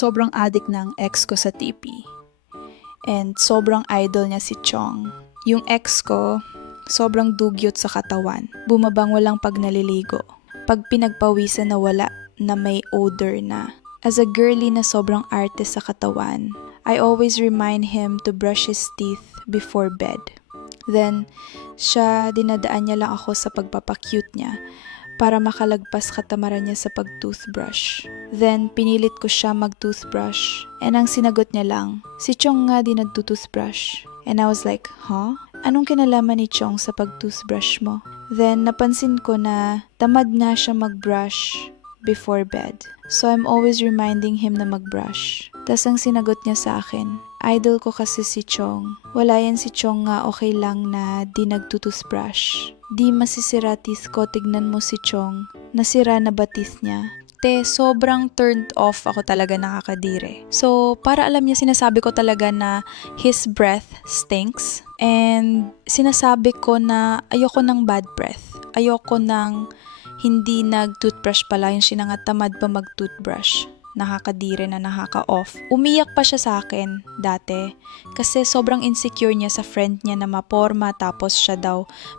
sobrang addict ng ex ko sa TP. And sobrang idol niya si Chong. Yung ex ko, sobrang dugyot sa katawan. Bumabang walang pag naliligo. Pag pinagpawisan na wala na may odor na. As a girly na sobrang artist sa katawan, I always remind him to brush his teeth before bed. Then, dinadaan niya lang ako sa pagpapacute niya para makalagpas katamaran niya sa pag-toothbrush. Then, pinilit ko siya mag-toothbrush. And ang sinagot niya lang, si Chong nga di nagtutoothbrush. And I was like, huh? Anong kinalaman ni Chong sa pag-toothbrush mo? Then, napansin ko na tamad nga siya mag-brush before bed. So, I'm always reminding him na mag-brush. Tas ang sinagot niya sa akin, idol ko kasi si Chong. Wala yan si Chong nga okay lang na di nagtutoothbrush. Di masisira teeth ko, tignan mo si Chong. Nasira na ba teeth niya? Te, sobrang turned off ako talaga nakakadire. So, para alam niya, sinasabi ko talaga na his breath stinks. And sinasabi ko na ayoko ng bad breath. Ayoko ng hindi nag-toothbrush pala, yung sinangatamad pa mag-toothbrush. Nakakadire na nakaka-off. Umiyak pa siya sa akin dati kasi sobrang insecure niya sa friend niya na maporma tapos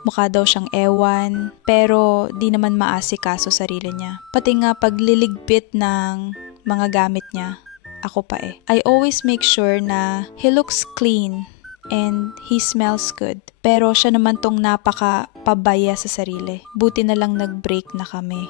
mukha daw siyang ewan pero di naman maasikaso sarili niya. Pati nga pagliligpit ng mga gamit niya, ako pa eh. I always make sure na he looks clean and he smells good. Pero siya naman tong napaka-pabaya sa sarili. Buti na lang nag-break na kami.